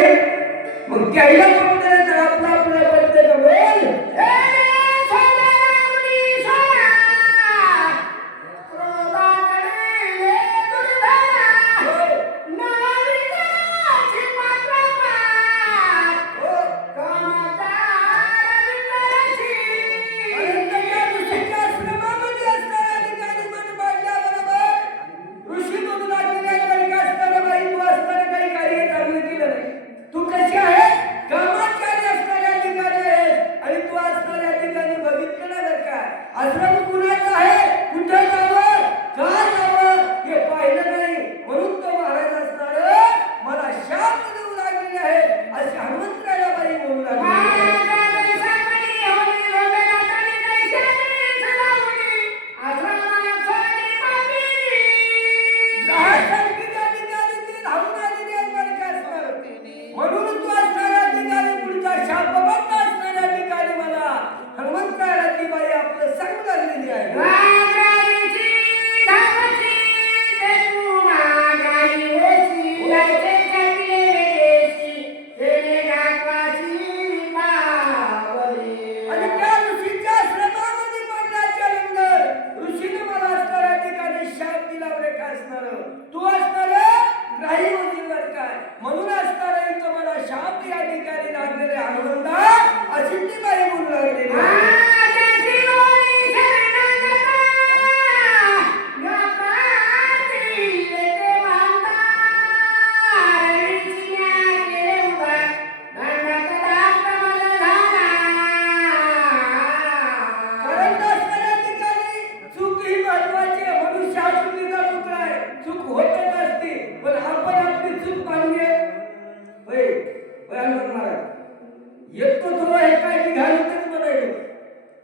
मग त्याला आपला आपला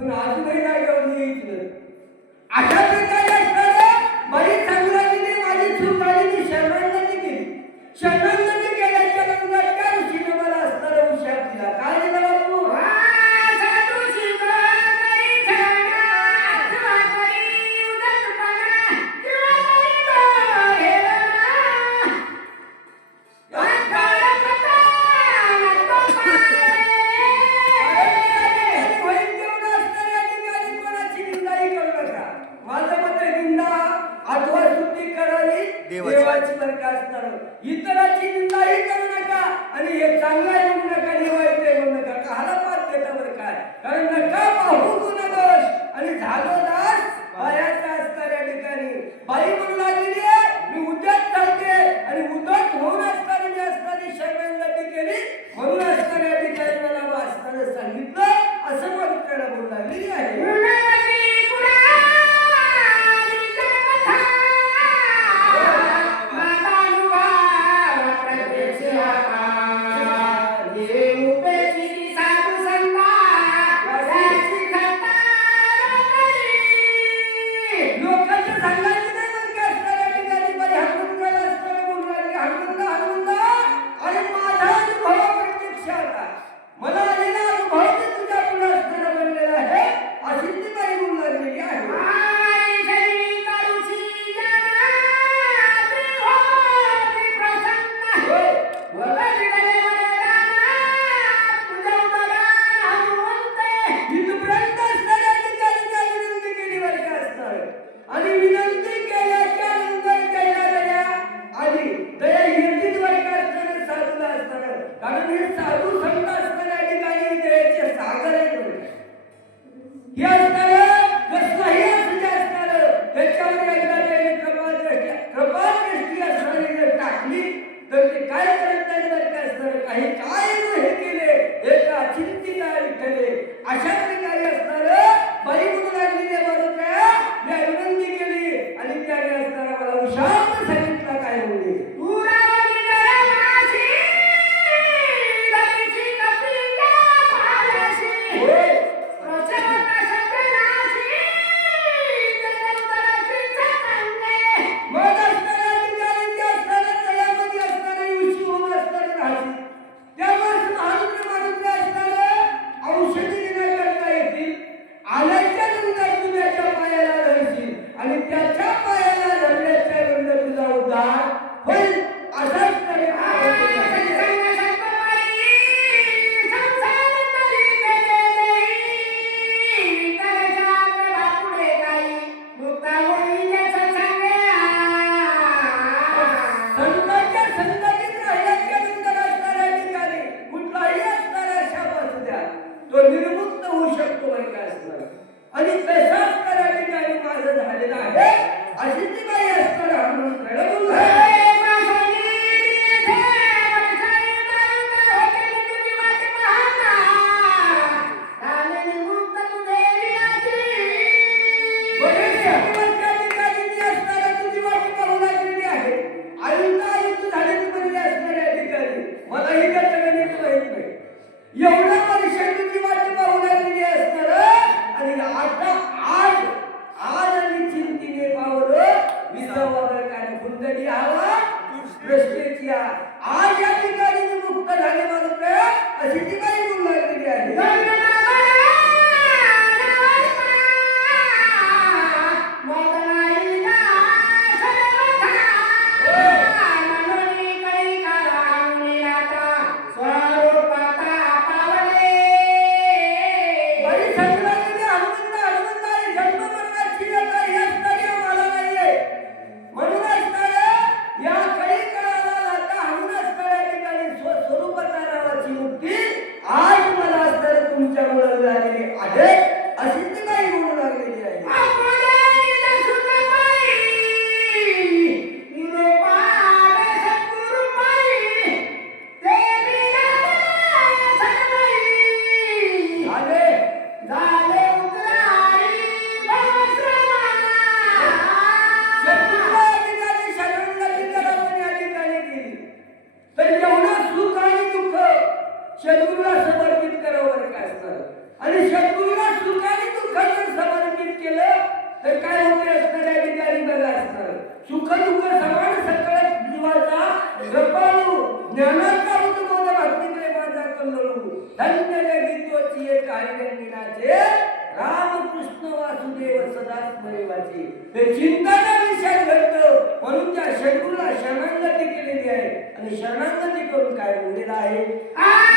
पण अजूनही जागेवर यायचं. अशा देवाची बरं का असणार इतराची निंदाही करू नका आणि हे चांगला येऊ नका निवायचं येऊ नका. कहाला पाच देता बरं काय? कारण नका पाहू तू गुणदोष आणि झालं एवढं धन्य गीतोचिये कारिरंगिणाचे रामकृष्ण वासुदेव सदा स्मरेवाचे ते चिंताना विषय घडत. म्हणून त्या शंकूला शरणांगती केलेली आहे. आणि शरणांगती करून काय बोललेलं आहे? आहे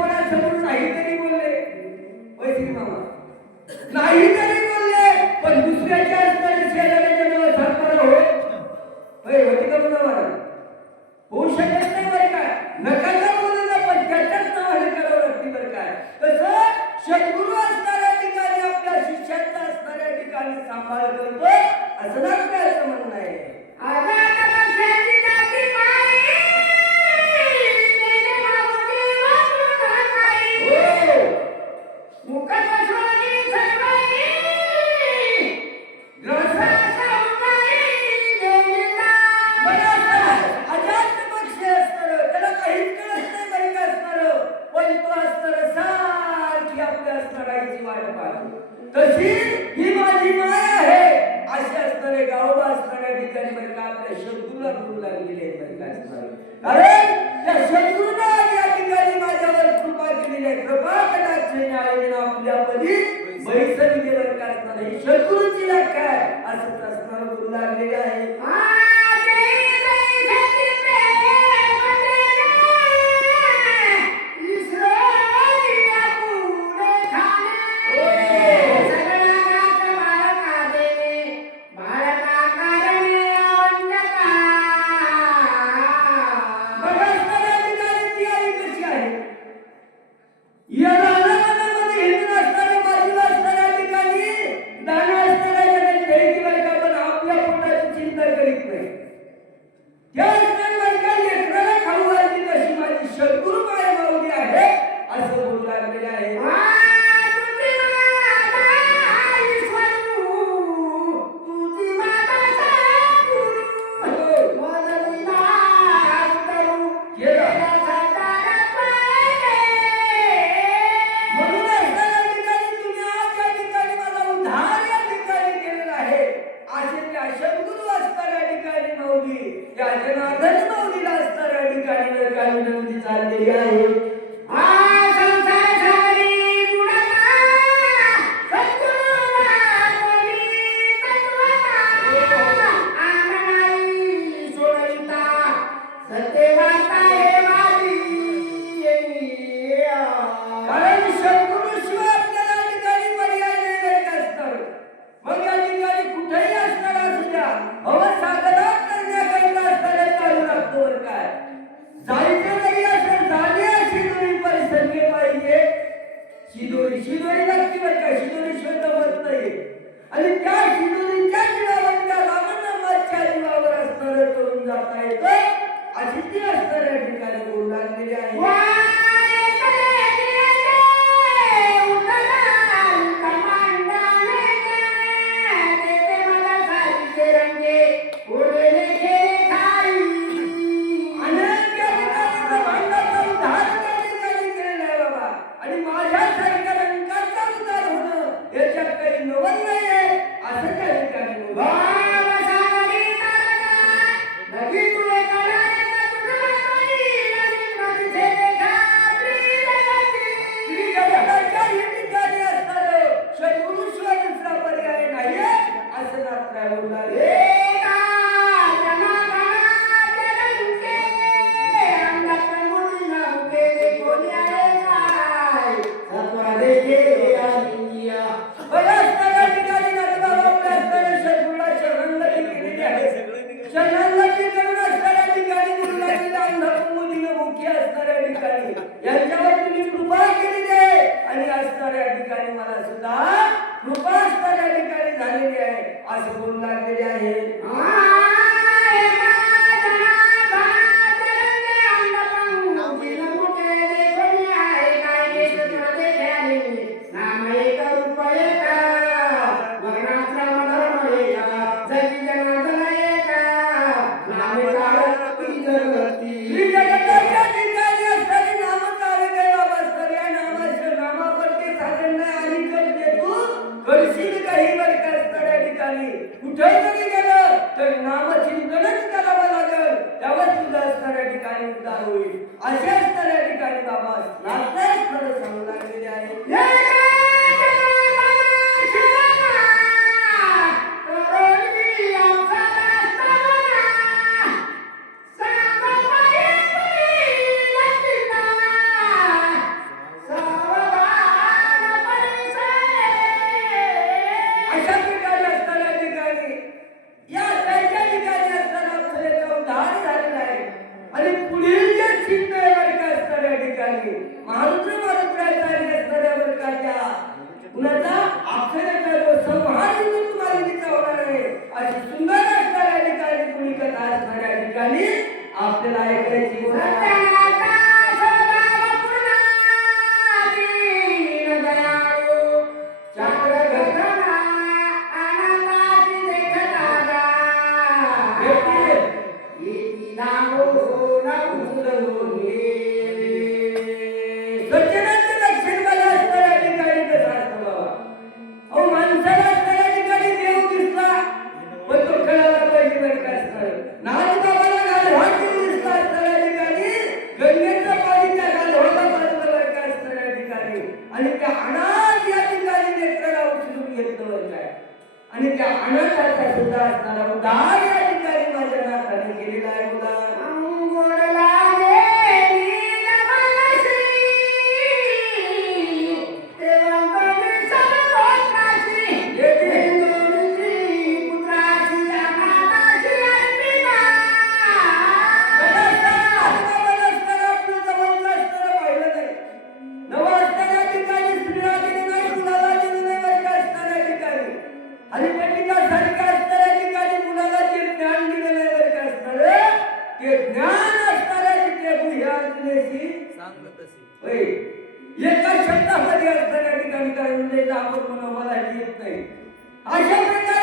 नाही तरी बोलले पण दुसऱ्याच्या ಕಾಯಿನ आपल्यापदी बैसविले कार्यक्रम ही शत्रूची काय? असं असणार लागलेले आहे. that the guy ठिकाणी उदार होईल. असेच तर या ठिकाणी बाबा खरं सांगणार 完了，这个。नाही एका शब्दासाठी अर्थ त्या ठिकाणी काय म्हणजे आपण म्हणून येत नाही. अशा प्रकारे